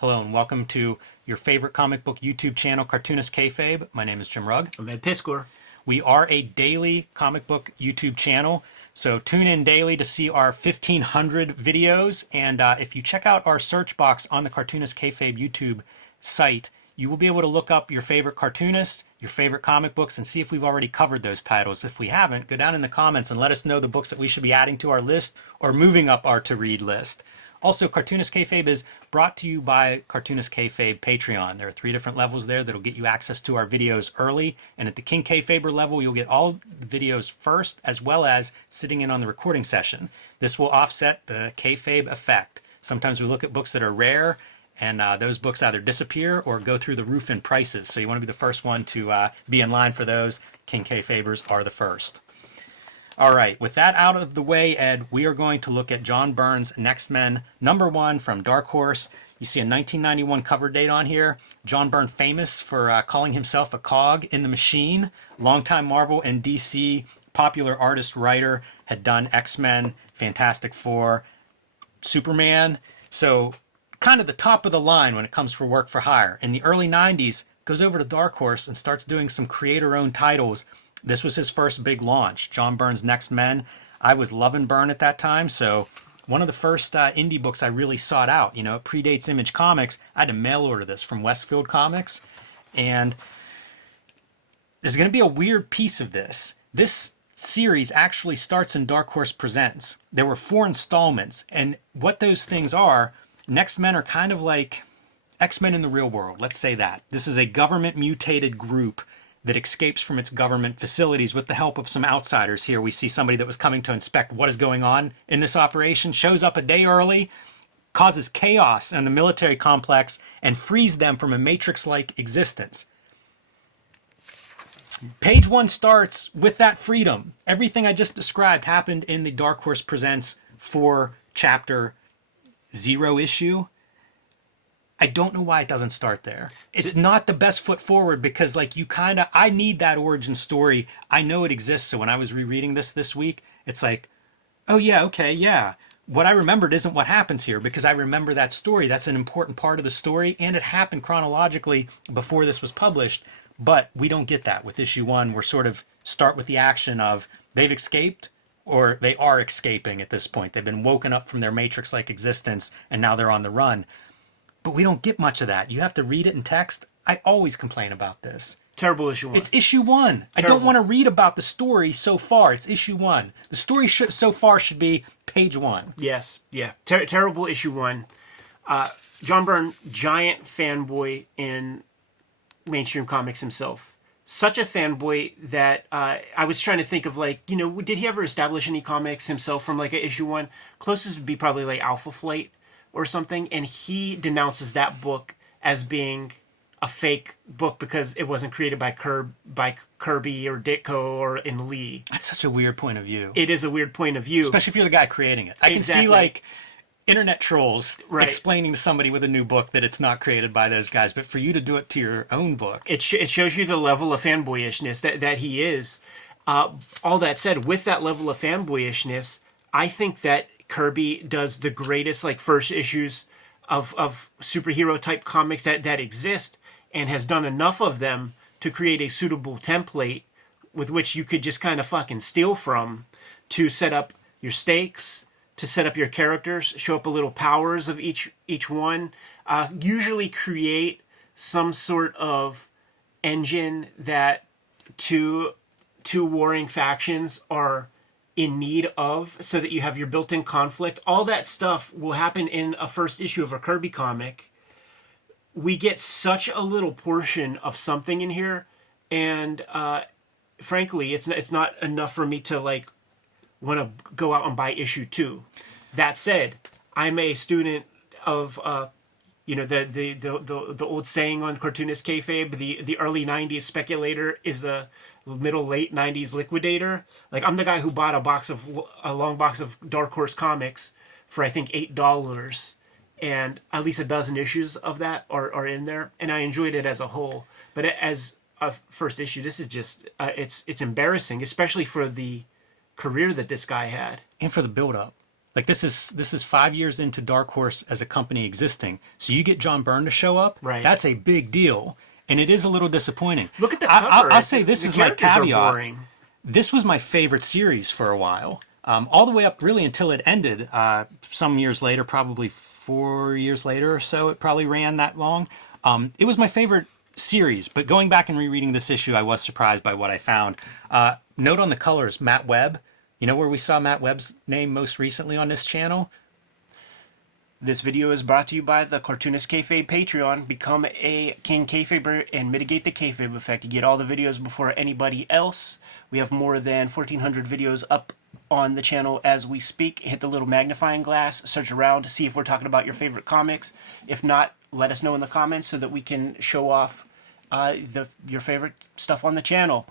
Hello and welcome to your favorite comic book YouTube channel, Cartoonist Kayfabe. My name is Jim Rugg. I'm Ed Piskor. We are a daily comic book YouTube channel, so tune in daily to see our 1,500 videos. And if you check out our search box on the Cartoonist Kayfabe YouTube site, you will be able to look up your favorite cartoonist, your favorite comic books, and see if we've already covered those titles. If we haven't, go down in the comments and let us know the books that we should be adding to our list or moving up our to-read list. Also, Cartoonist Kayfabe is brought to you by Cartoonist Kayfabe Patreon. There are 3 different levels there that'll get you access to our videos early. And at the King Kayfaber level, you'll get all the videos first, as well as sitting in on the recording session. This will offset the Kayfabe effect. Sometimes we look at books that are rare, and those books either disappear or go through the roof in prices. So you want to be the first one to be in line for those. King Kayfabers are the first. All right, with that out of the way, Ed, we are going to look at John Byrne's Next Men #1 from Dark Horse. You see a 1991 cover date on here. John Byrne, famous for calling himself a cog in the machine. Longtime Marvel and DC popular artist, writer, had done X-Men, Fantastic Four, Superman. So kind of the top of the line when it comes for work for hire. In the early 90s, goes over to Dark Horse and starts doing some creator-owned titles. This was his first big launch, John Byrne's Next Men. I was loving Byrne at that time, so one of the first indie books I really sought out. You know, it predates Image Comics. I had to mail order this from Westfield Comics, and there's going to be a weird piece of this. This series actually starts in Dark Horse Presents. There were 4 installments, and what those things are, Next Men are kind of like X-Men in the real world, let's say that. This is a government-mutated group that escapes from its government facilities with the help of some outsiders. Here we see somebody that was coming to inspect what is going on in this operation, shows up a day early, causes chaos in the military complex, and frees them from a Matrix-like existence. Page 1 starts with that freedom. Everything I just described happened in the Dark Horse Presents 4 chapter 0 issue. I don't know why it doesn't start there. It's not the best foot forward because, like, I need that origin story. I know it exists. So when I was rereading this week, it's like, oh yeah, okay, yeah. What I remembered isn't what happens here because I remember that story. That's an important part of the story, and it happened chronologically before this was published. But we don't get that with issue 1. We're sort of start with the action of they've escaped or they are escaping at this point. They've been woken up from their Matrix-like existence, and now they're on the run. But we don't get much of that. You have to read it in text. I always complain about this. Terrible issue 1. It's issue 1. Terrible. I don't want to read about the story so far. It's issue 1. The story so far should be page 1. Yes, yeah. Terrible issue 1. John Byrne, giant fanboy in mainstream comics himself. Such a fanboy that I was trying to think of, like, you know, did he ever establish any comics himself from like a issue 1? Closest would be probably like Alpha Flight or something, and he denounces that book as being a fake book because it wasn't created by Kirby or Ditko or in Lee. That's such a weird point of view. It is a weird point of view. Especially if you're the guy creating it. I can see, like, internet trolls explaining to somebody with a new book that it's not created by those guys, but for you to do it to your own book. It shows you the level of fanboyishness that he is. All that said, with that level of fanboyishness, I think that Kirby does the greatest, like, first issues of superhero type comics that exist, and has done enough of them to create a suitable template with which you could just kind of fucking steal from to set up your stakes, to set up your characters, show up a little powers of each one, usually create some sort of engine that two warring factions are in need of, so that you have your built-in conflict. All that stuff will happen in a first issue of a Kirby comic. We get such a little portion of something in here, and frankly, it's not enough for me to, like, want to go out and buy issue 2. That said, I'm a student of you know, the old saying on Cartoonist Kayfabe, the early 90s speculator is the late 90s liquidator. Like, I'm the guy who bought a long box of Dark Horse comics for, I think, $8, and at least a dozen issues of that are in there, and I enjoyed it as a whole. But as a first issue, this is just it's embarrassing, especially for the career that this guy had, and for the build-up. Like this is 5 years into Dark Horse as a company existing. So you get John Byrne to show up. Right. That's a big deal, and it is a little disappointing. Look at the cover. I'll say this The is my characters are caveat. boring. This was my favorite series for a while, all the way up really until it ended. Some years later, probably 4 years later or so, it probably ran that long. It was my favorite series, but going back and rereading this issue, I was surprised by what I found. Note on the colors, Matt Webb. You know where we saw Matt Webb's name most recently on this channel? This video is brought to you by the Cartoonist Kayfabe Patreon. Become a King Kayfaber and mitigate the Kayfabe effect. You get all the videos before anybody else. We have more than 1,400 videos up on the channel as we speak. Hit the little magnifying glass, search around to see if we're talking about your favorite comics. If not, let us know in the comments so that we can show off your favorite stuff on the channel.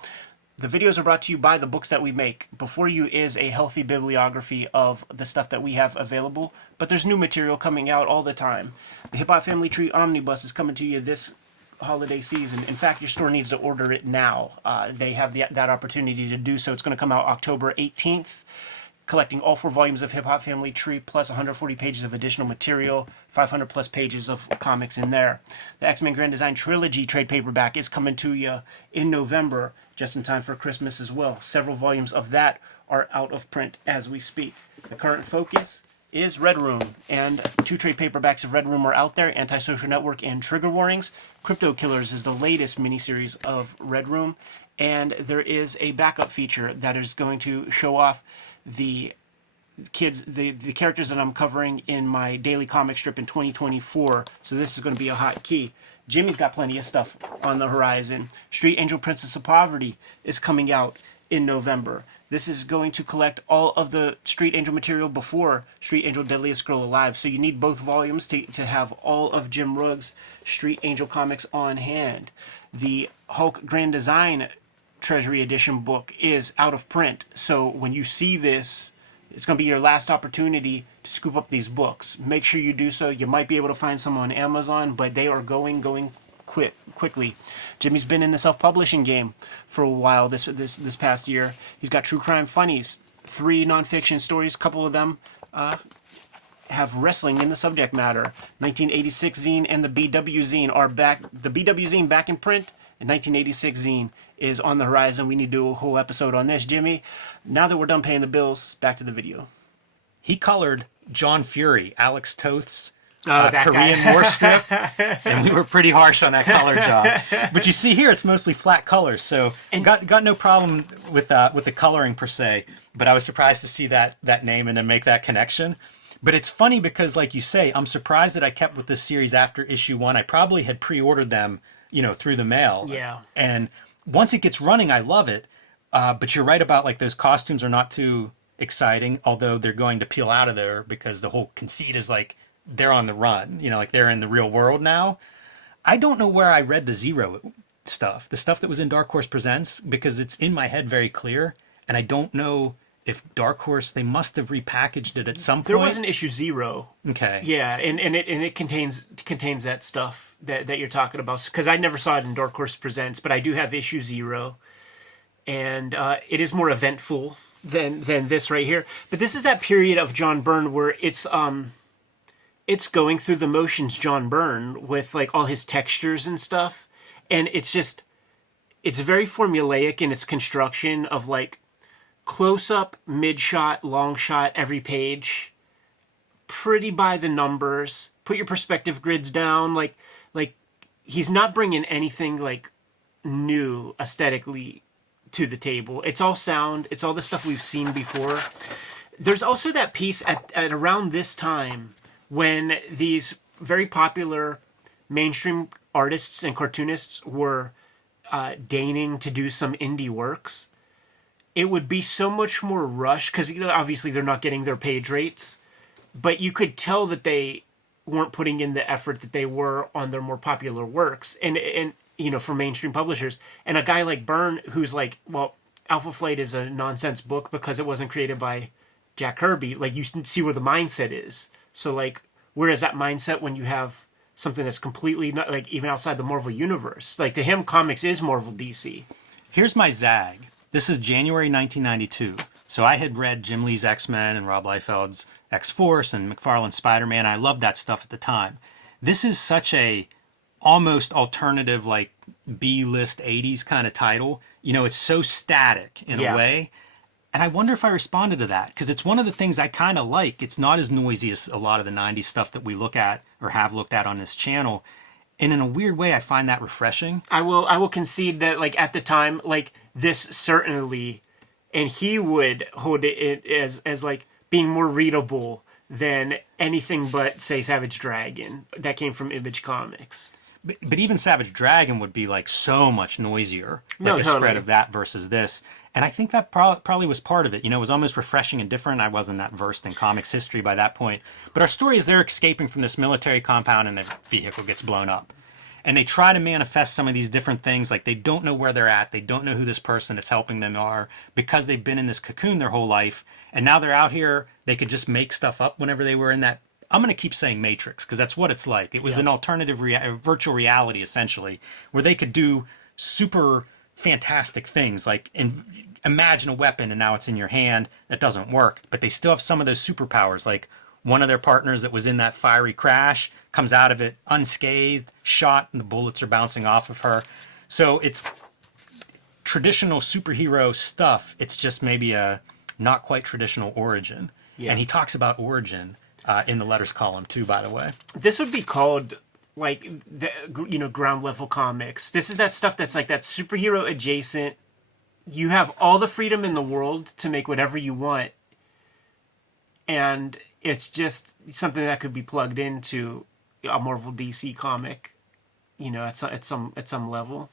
The videos are brought to you by the books that we make. Before you is a healthy bibliography of the stuff that we have available, but there's new material coming out all the time. The Hip Hop Family Tree Omnibus is coming to you this holiday season. In fact, your store needs to order it now. They have that opportunity to do so. It's going to come out October 18th, collecting all 4 volumes of Hip Hop Family Tree, plus 140 pages of additional material, 500 plus pages of comics in there. The X-Men Grand Design Trilogy trade paperback is coming to you in November, just in time for Christmas as well. Several volumes of that are out of print as we speak. The current focus is Red Room, and 2 trade paperbacks of Red Room are out there, Antisocial Network and Trigger Warnings. Crypto Killers is the latest miniseries of Red Room, and there is a backup feature that is going to show off the characters that I'm covering in my daily comic strip in 2024. So this is going to be a hot key. Jimmy's got plenty of stuff on the horizon. Street Angel Princess of Poverty is coming out in November. This is going to collect all of the Street Angel material before Street Angel Deadliest Girl Alive. So you need both volumes to have all of Jim Rugg's Street Angel comics on hand. The Hulk Grand Design Treasury Edition book is out of print. So when you see this, it's going to be your last opportunity to scoop up these books. Make sure you do so. You might be able to find some on Amazon, but they are going quickly. Jimmy's been in the self-publishing game for a while this past year. He's got True Crime Funnies, 3 nonfiction stories. A couple of them have wrestling in the subject matter. 1986 zine and the BW zine are back. The BW zine back in print, and 1986 zine is on the horizon. We need to do a whole episode on this, Jimmy. Now that we're done paying the bills, back to the video. He colored John Fury, Alex Toth's that Korean guy. War strip, and we were pretty harsh on that color job. But you see here, it's mostly flat colors, so got no problem with the coloring per se. But I was surprised to see that name and then make that connection. But it's funny because, like you say, I'm surprised that I kept with this series after issue 1. I probably had pre-ordered them, through the mail. Yeah. And once it gets running, I love it. But you're right about, like, those costumes are not too exciting, although they're going to peel out of there because the whole conceit is like they're on the run, like they're in the real world now. I don't know where I read the Zero stuff, the stuff that was in Dark Horse Presents, because it's in my head very clear, and I don't know if Dark Horse, they must have repackaged it at some point. There was an issue 0. Okay. Yeah, and it contains that stuff that you're talking about, because I never saw it in Dark Horse Presents, but I do have issue 0, and it is more eventful than this right here. But this is that period of John Byrne where it's going through the motions, John Byrne, with like all his textures and stuff, and it's very formulaic in its construction of like close up, mid shot, long shot, every page, pretty by the numbers. Put your perspective grids down, like he's not bringing anything like new aesthetically to the table. It's all sound. It's all the stuff we've seen before. There's also that piece at around this time when these very popular mainstream artists and cartoonists were deigning to do some indie works. It would be so much more rushed because obviously they're not getting their page rates, but you could tell that they weren't putting in the effort that they were on their more popular works. And for mainstream publishers, and a guy like Byrne, who's like, well, Alpha Flight is a nonsense book because it wasn't created by Jack Kirby. Like, you see where the mindset is. So like, where is that mindset when you have something that's completely not like even outside the Marvel universe? Like, to him, comics is Marvel DC. Here's my zag. This is January 1992. So I had read Jim Lee's X-Men and Rob Liefeld's X-Force and McFarlane's Spider-Man. I loved that stuff at the time. This is such a almost alternative, like B-list 80s kind of title. You know, it's so static in a way. And I wonder if I responded to that, because it's one of the things I kind of like. It's not as noisy as a lot of the 90s stuff that we look at or have looked at on this channel. And in a weird way, I find that refreshing. I will concede that, like, at the time, like, this certainly, and he would hold it as like being more readable than anything but, say, Savage Dragon that came from Image Comics. But even Savage Dragon would be like so much noisier, like spread of that versus this. And I think that probably was part of it. You know, it was almost refreshing and different. I wasn't that versed in comics history by that point. But our story is they're escaping from this military compound and the vehicle gets blown up. And they try to manifest some of these different things. Like, they don't know where they're at. They don't know who this person that's helping them are, because they've been in this cocoon their whole life. And now they're out here. They could just make stuff up whenever they were in that. I'm going to keep saying Matrix, because that's what it's like. It was an alternative virtual reality, essentially, where they could do super fantastic things. Like, imagine a weapon and now it's in your hand. That doesn't work. But they still have some of those superpowers. Like, one of their partners that was in that fiery crash comes out of it unscathed, shot, and the bullets are bouncing off of her. So it's traditional superhero stuff. It's just maybe a not quite traditional origin. Yeah. And he talks about origin in the letters column too, by the way. This would be called, like, ground level comics. This is that stuff that's like that superhero adjacent. You have all the freedom in the world to make whatever you want. And it's just something that could be plugged into a Marvel DC comic, you know, at some level.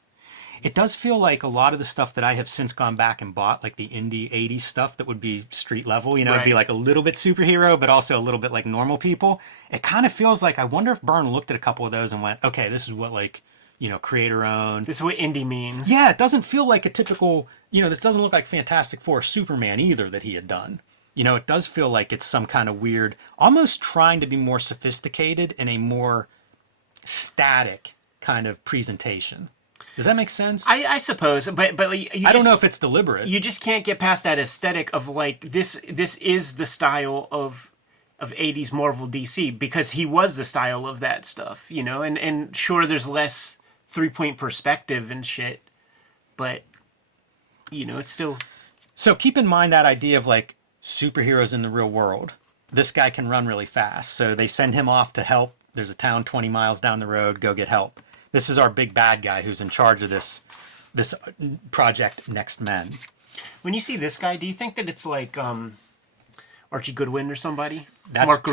It does feel like a lot of the stuff that I have since gone back and bought, like the indie 80s stuff that would be street level, you know, it'd be like a little bit superhero, but also a little bit like normal people. It kind of feels like, I wonder if Byrne looked at a couple of those and went, okay, this is what, like, you know, creator owned. This is what indie means. Yeah, it doesn't feel like a typical, you know, this doesn't look like Fantastic Four Superman either that he had done. You know, it does feel like it's some kind of weird, almost trying to be more sophisticated in a more static kind of presentation. Does that make sense? I suppose, but like, I don't know if it's deliberate. You just can't get past that aesthetic of, like, this is the style of 80s Marvel DC, because he was the style of that stuff, you know? And sure, there's less 3-point perspective and shit, but, you know, it's still... So keep in mind that idea of, like, superheroes in the real world. This guy can run really fast, so they send him off to help. There's a town 20 miles down the road, go get help. This is our big bad guy who's in charge of this project, Next Men. When you see this guy, do you think that it's like Archie Goodwin or somebody? That's Mark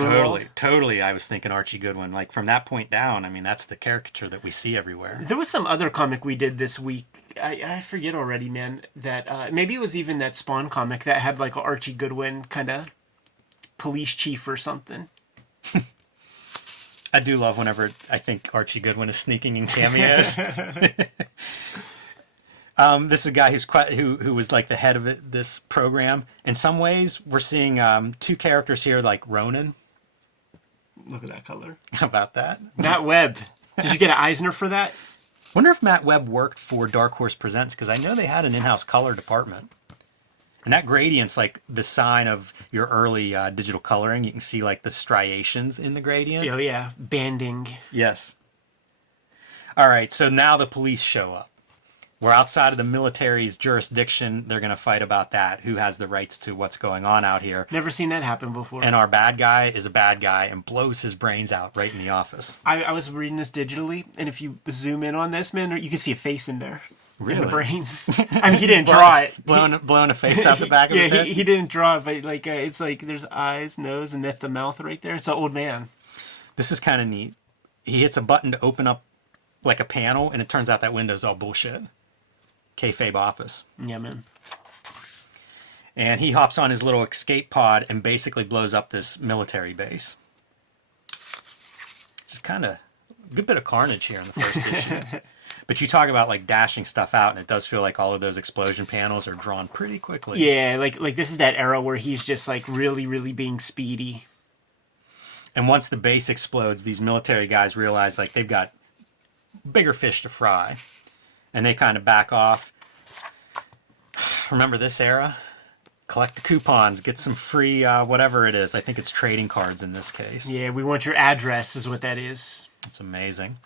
totally. I was thinking Archie Goodwin. Like, from that point down, I mean, that's the caricature that we see everywhere. There was some other comic we did this week. I forget already, man. That maybe it was even that Spawn comic that had like an Archie Goodwin kind of police chief or something. I do love whenever I think Archie Goodwin is sneaking in cameos. This is a guy who was like the head of this program. In some ways, we're seeing two characters here, like Ronin. Look at that color. How about that? Matt Webb. Did you get an Eisner for that? Wonder if Matt Webb worked for Dark Horse Presents, because I know they had an in-house color department. And that gradient's like the sign of your early digital coloring. You can see like the striations in the gradient. Oh, yeah. Banding. Yes. All right, so now the police show up. We're outside of the military's jurisdiction. They're going to fight about that. Who has the rights to what's going on out here? Never seen that happen before. And our bad guy is a bad guy and blows his brains out right in the office. I was reading this digitally, and if you zoom in on this, man, you can see a face in there. Really? In the brains. I mean, he didn't draw it. Blowing a face out the back of his head? He didn't draw it, but like it's like there's eyes, nose, and that's the mouth right there. It's an old man. This is kind of neat. He hits a button to open up like a panel, and it turns out that window's all bullshit. Kayfabe office. Yeah, man. And he hops on his little escape pod and basically blows up this military base. Just kind of a good bit of carnage here in the first issue. But you talk about like dashing stuff out, and it does feel like all of those explosion panels are drawn pretty quickly. Yeah, like this is that era where he's just like really, really being speedy. And once the base explodes, these military guys realize like they've got bigger fish to fry. And they kind of back off. Remember this era? collect the coupons, get some free whatever it is. I think it's trading cards in this case. Yeah, we want your address is what that is. It's amazing.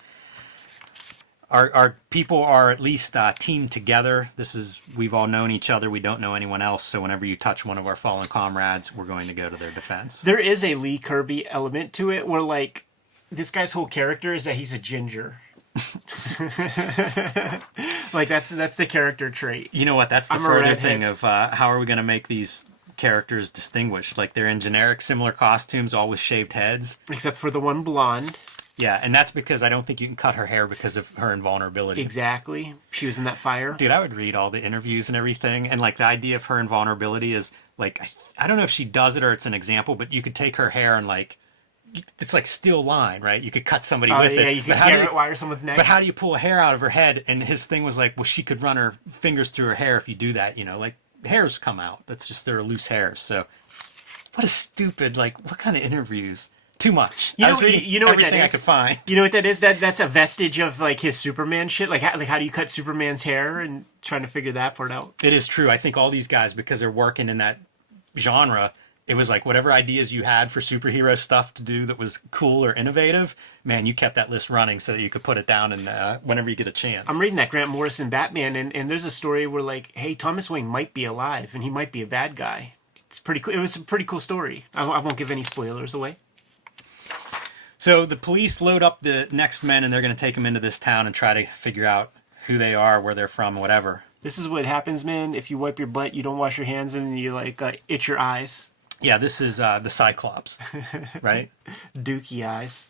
Our people are at least teamed together. We've all known each other. We don't know anyone else. So whenever you touch one of our fallen comrades, we're going to go to their defense. There is a Lee Kirby element to it where, like, this guy's whole character is that he's a ginger. Like, that's the character trait. You know what? That's the further thing of how are we going to make these characters distinguished? Like, they're in generic, similar costumes, all with shaved heads. Except for the one blonde. Yeah, and that's because I don't think you can cut her hair because of her invulnerability. Exactly. She was in that fire. Dude, I would read all the interviews and everything, and like the idea of her invulnerability is like, I don't know if she does it or it's an example, but you could take her hair and like, it's like steel line, right? You could cut somebody with it. Yeah, you could carrot wire someone's neck. But how do you pull a hair out of her head? And his thing was like, well, she could run her fingers through her hair if you do that, you know, like hairs come out. That's just, they're loose hairs. So what a stupid, like, what kind of interviews? Too much. You know what that is? I could find. You know what that is? That's a vestige of like his Superman shit. Like how do you cut Superman's hair and trying to figure that part out? It is true. I think all these guys, because they're working in that genre, it was like whatever ideas you had for superhero stuff to do that was cool or innovative, man, you kept that list running so that you could put it down and whenever you get a chance. I'm reading that Grant Morrison Batman, and there's a story where like, hey, Thomas Wayne might be alive and he might be a bad guy. It's pretty cool. It was a pretty cool story. I won't give any spoilers away. So the police load up the next men and they're going to take them into this town and try to figure out who they are, where they're from, whatever. This is what happens, man. If you wipe your butt, you don't wash your hands, and you like itch your eyes. Yeah, this is the Cyclops, right? Dookie eyes.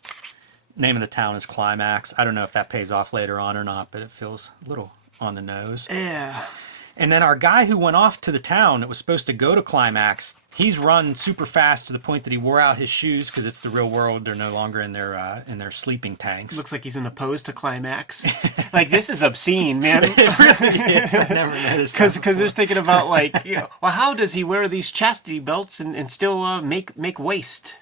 Name of the town is Climax. I don't know if that pays off later on or not, but it feels a little on the nose. Yeah. And then our guy who went off to the town that was supposed to go to Climax, he's run super fast to the point that he wore out his shoes because it's the real world. They're no longer in their sleeping tanks. Looks like he's in a pose to Climax. Like, this is obscene, man. It really is. I never noticed that. Because they're thinking about, like, you know, well, how does he wear these chastity belts and still make waist?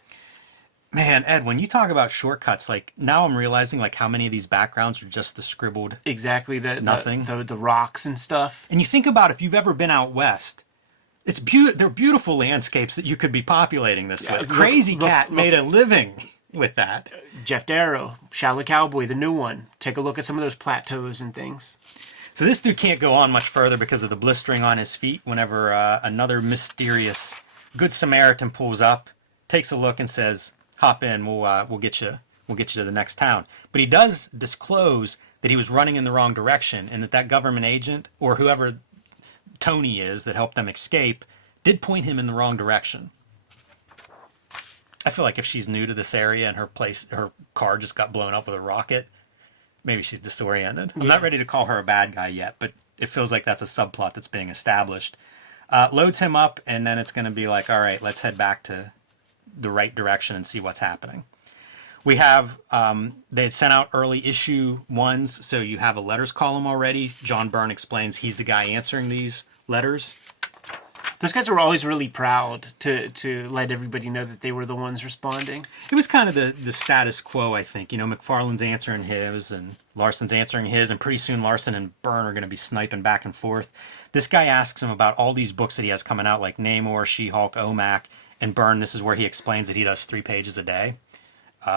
Man, Ed, when you talk about shortcuts, like, now I'm realizing, like, how many of these backgrounds are just the scribbled Exactly. nothing. The rocks and stuff. And you think about if you've ever been out west, they're beautiful landscapes that you could be populating this with. Crazy Cat made a living with that. Jeff Darrow, Shadow Cowboy, the new one. Take a look at some of those plateaus and things. So this dude can't go on much further because of the blistering on his feet whenever another mysterious Good Samaritan pulls up, takes a look and says, hop in, we'll get you to the next town. But he does disclose that he was running in the wrong direction and that government agent or whoever Tony is that helped them escape did point him in the wrong direction. I feel like if she's new to this area and her car just got blown up with a rocket, maybe she's disoriented. I'm not ready to call her a bad guy yet, but it feels like that's a subplot that's being established. Loads him up, and then it's going to be like, all right, let's head back to the right direction and see what's happening. We have, they had sent out early issue ones, so you have a letters column already. John Byrne explains he's the guy answering these letters. Those guys were always really proud to let everybody know that they were the ones responding. It was kind of the status quo, I think. You know, McFarlane's answering his, and Larson's answering his, and pretty soon Larson and Byrne are going to be sniping back and forth. This guy asks him about all these books that he has coming out, like Namor, She-Hulk, OMAC, and Byrne, this is where he explains that he does 3 pages a day.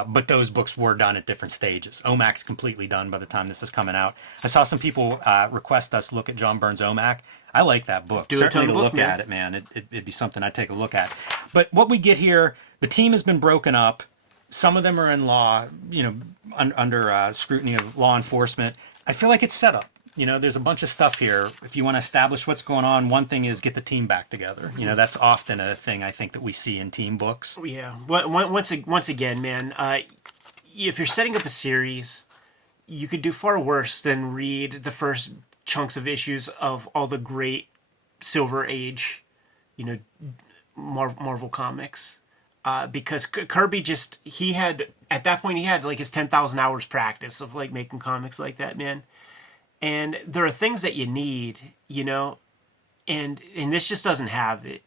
But those books were done at different stages. OMAC's completely done by the time this is coming out. I saw some people request us look at John Byrne's OMAC. I like that book. Certainly to look at it, man. It'd be something I'd take a look at. But what we get here, the team has been broken up. Some of them are in law, you know, under scrutiny of law enforcement. I feel like it's set up. You know, there's a bunch of stuff here. If you want to establish what's going on, one thing is get the team back together. You know, that's often a thing I think that we see in team books. Yeah. Once again, man, if you're setting up a series, you could do far worse than read the first chunks of issues of all the great Silver Age, you know, Marvel comics. Because Kirby at that point, he had like his 10,000 hours practice of like making comics like that, man. And there are things that you need, you know, and this just doesn't have it.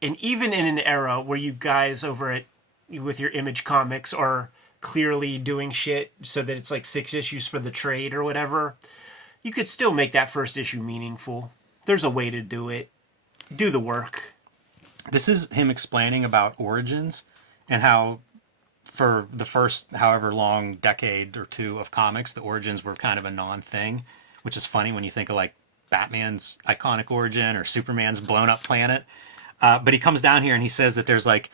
And even in an era where you guys with your Image Comics are clearly doing shit so that it's like 6 issues for the trade or whatever, you could still make that first issue meaningful. There's a way to do it. Do the work. This is him explaining about Origins and how for the first however long decade or two of comics, the Origins were kind of a non-thing, which is funny when you think of like Batman's iconic origin or Superman's blown up planet. But he comes down here and he says that there's like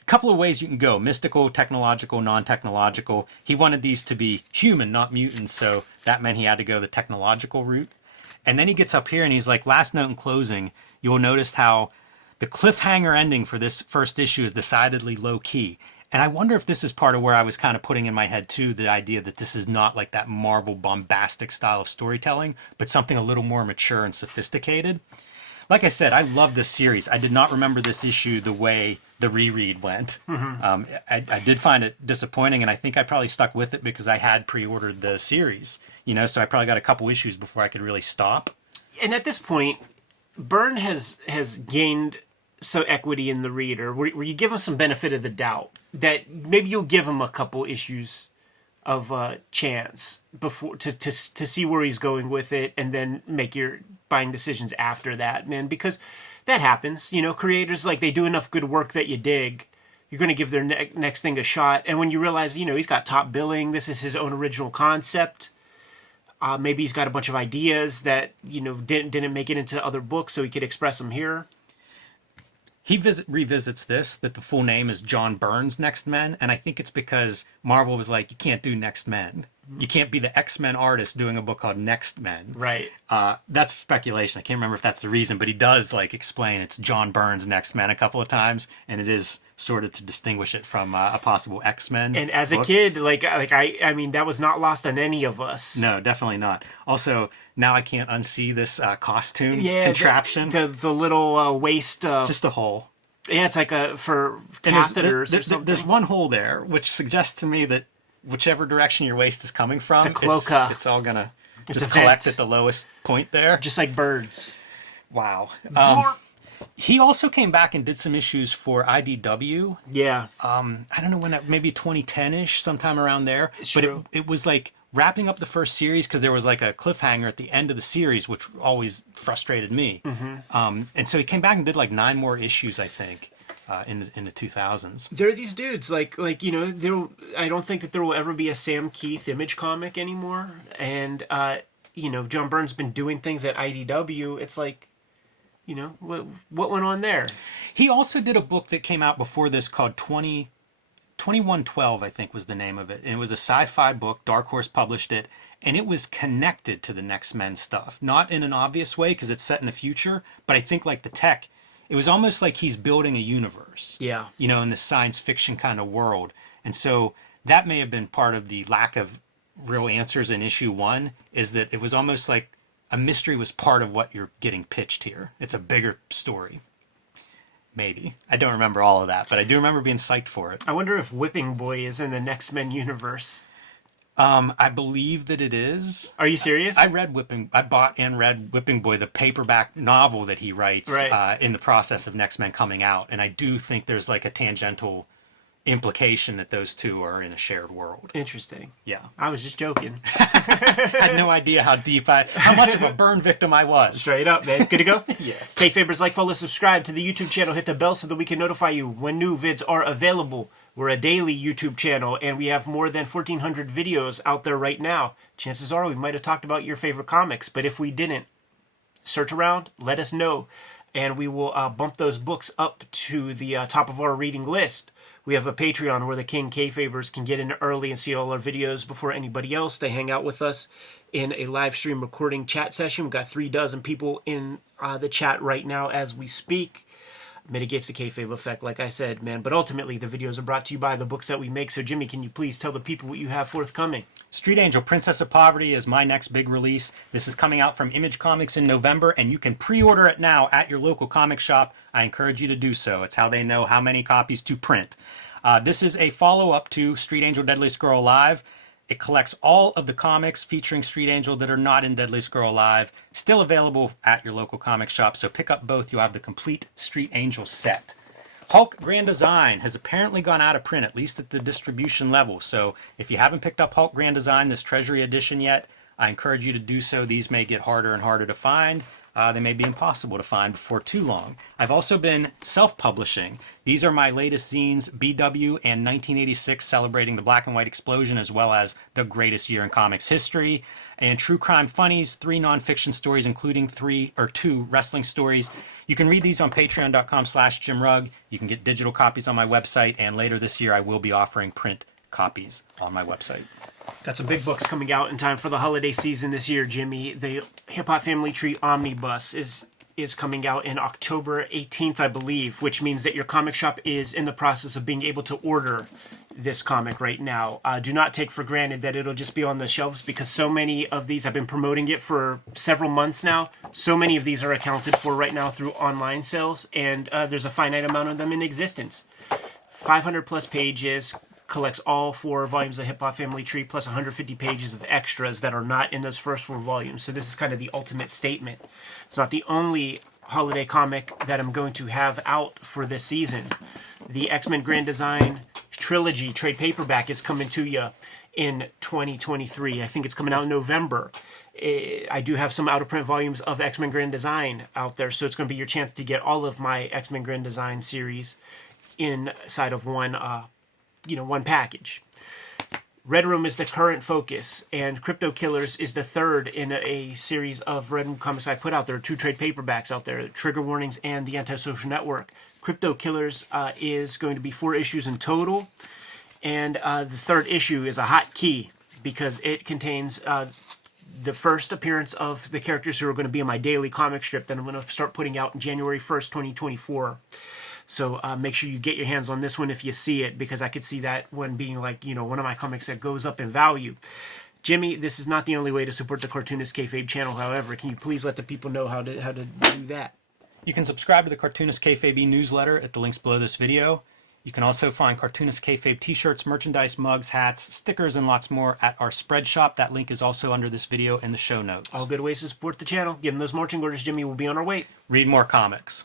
a couple of ways you can go: mystical, technological, non-technological. He wanted these to be human, not mutants, so that meant he had to go the technological route. And then he gets up here and he's like, last note in closing, you'll notice how the cliffhanger ending for this first issue is decidedly low key. And I wonder if this is part of where I was kind of putting in my head too, the idea that this is not like that Marvel bombastic style of storytelling, but something a little more mature and sophisticated. Like I said, I love this series. I did not remember this issue the way the reread went. I did find it disappointing, and I think I probably stuck with it because I had pre-ordered the series, so I probably got a couple issues before I could really stop. And at this point, Byrne has gained some equity in the reader, where you give him some benefit of the doubt, that maybe you'll give him a couple issues of chance before to see where he's going with it, and then make your buying decisions after that, man, because that happens. Creators, like, they do enough good work that you dig, you're going to give their next thing a shot, and when you realize, he's got top billing, this is his own original concept, maybe he's got a bunch of ideas that, didn't make it into other books, so he could express them here. He revisits this, that the full name is John Byrne's Next Men, and I think it's because Marvel was like, you can't do Next Men. You can't be the X-Men artist doing a book called Next Men. Right. That's speculation. I can't remember if that's the reason, but he does explain it's John Byrne's Next Men a couple of times, and it is sort of to distinguish it from a possible X-Men. And as book. a kid, I mean, that was not lost on any of us. No, definitely not. Also, now I can't unsee this costume contraption. The little waist. Just a hole. Yeah, it's like for catheters or something. There's one hole there, which suggests to me that whichever direction your waist is coming from, it's a cloaca. It's all gonna just collect at the lowest point there. Just like birds. Wow. He also came back and did some issues for IDW. Yeah. I don't know when that, maybe 2010-ish, sometime around there. It's but true. It was like wrapping up the first series because there was like a cliffhanger at the end of the series, which always frustrated me. And so he came back and did like 9 more issues, I think, in the 2000s. There are these dudes I don't think that there will ever be a Sam Keith Image comic anymore. And John Byrne's been doing things at IDW. It's like, what went on there? He also did a book that came out before this called 2112, I think was the name of it. And it was a sci-fi book. Dark Horse published it. And it was connected to the Next Men stuff. Not in an obvious way because it's set in the future. But I think like the tech, it was almost like he's building a universe. Yeah. In the science fiction kind of world. And so that may have been part of the lack of real answers in issue 1, is that it was almost like a mystery was part of what you're getting pitched here. It's a bigger story. Maybe. I don't remember all of that, but I do remember being psyched for it. I wonder if Whipping Boy is in the Next Men universe. I believe that it is. Are you serious? I bought and read Whipping Boy, the paperback novel that he writes in the process of Next Men coming out. And I do think there's like a tangential implication that those two are in a shared world. Interesting. Yeah. I was just joking. I had no idea how much of a burn victim I was. Straight up, man. Good to go? Yes. Kayfabers, like, follow, subscribe to the YouTube channel. Hit the bell so that we can notify you when new vids are available. We're a daily YouTube channel, and we have more than 1,400 videos out there right now. Chances are we might have talked about your favorite comics, but if we didn't, search around, let us know, and we will bump those books up to the top of our reading list. We have a Patreon where the King Kayfabers can get in early and see all our videos before anybody else. They hang out with us in a live stream recording chat session. We've got 36 people in the chat right now as we speak. Mitigates the kayfabe effect, like I said, man. But ultimately, the videos are brought to you by the books that we make. So, Jimmy, can you please tell the people what you have forthcoming? Street Angel, Princess of Poverty is my next big release. This is coming out from Image Comics in November, and you can pre-order it now at your local comic shop. I encourage you to do so. It's how they know how many copies to print. This is a follow-up to Street Angel, Deadliest Girl Alive. It collects all of the comics featuring Street Angel that are not in Deadliest Girl Alive. Still available at your local comic shop, so pick up both. You'll have the complete Street Angel set. Hulk Grand Design has apparently gone out of print, at least at the distribution level. So if you haven't picked up Hulk Grand Design, this Treasury Edition yet, I encourage you to do so. These may get harder and harder to find. they may be impossible to find before too long. I've also been self-publishing. These are my latest zines, BW and 1986, celebrating the black and white explosion as well as the greatest year in comics history. And True Crime Funnies, 3 nonfiction stories, including 2 wrestling stories. You can read these on patreon.com/JimRugg. You can get digital copies on my website, and later this year I will be offering print copies on my website. Got some big books coming out in time for the holiday season this year, Jimmy. The Hip Hop Family Tree Omnibus is coming out in October 18th, I believe, which means that your comic shop is in the process of being able to order this comic right now. Do not take for granted that it'll just be on the shelves, because so many of these, I've been promoting it for several months now. So many of these are accounted for right now through online sales, and there's a finite amount of them in existence. 500 plus pages, collects all 4 volumes of Hip Hop Family Tree, plus 150 pages of extras that are not in those first 4 volumes. So this is kind of the ultimate statement. It's not the only holiday comic that I'm going to have out for this season. The X-Men Grand Design Trilogy trade paperback is coming to you in 2023. I think it's coming out in November. I do have some out-of-print volumes of X-Men Grand Design out there, so it's going to be your chance to get all of my X-Men Grand Design series inside of one package. Red Room is the current focus, and Crypto Killers is the third in a series of Red Room comics I put out there. 2 trade paperbacks out there, Trigger Warnings and The Antisocial Network. Crypto Killers is going to be 4 issues in total, and the 3rd issue is a hot key because it contains the first appearance of the characters who are going to be in my daily comic strip that I'm going to start putting out in January 1st, 2024. So make sure you get your hands on this one if you see it, because I could see that one being like, one of my comics that goes up in value. Jimmy, this is not the only way to support the Cartoonist Kayfabe channel, however. Can you please let the people know how to do that? You can subscribe to the Cartoonist Kayfabe newsletter at the links below this video. You can also find Cartoonist Kayfabe t-shirts, merchandise, mugs, hats, stickers, and lots more at our spread shop. That link is also under this video in the show notes. All good ways to support the channel. Give them those marching orders, Jimmy. We'll be on our way. Read more comics.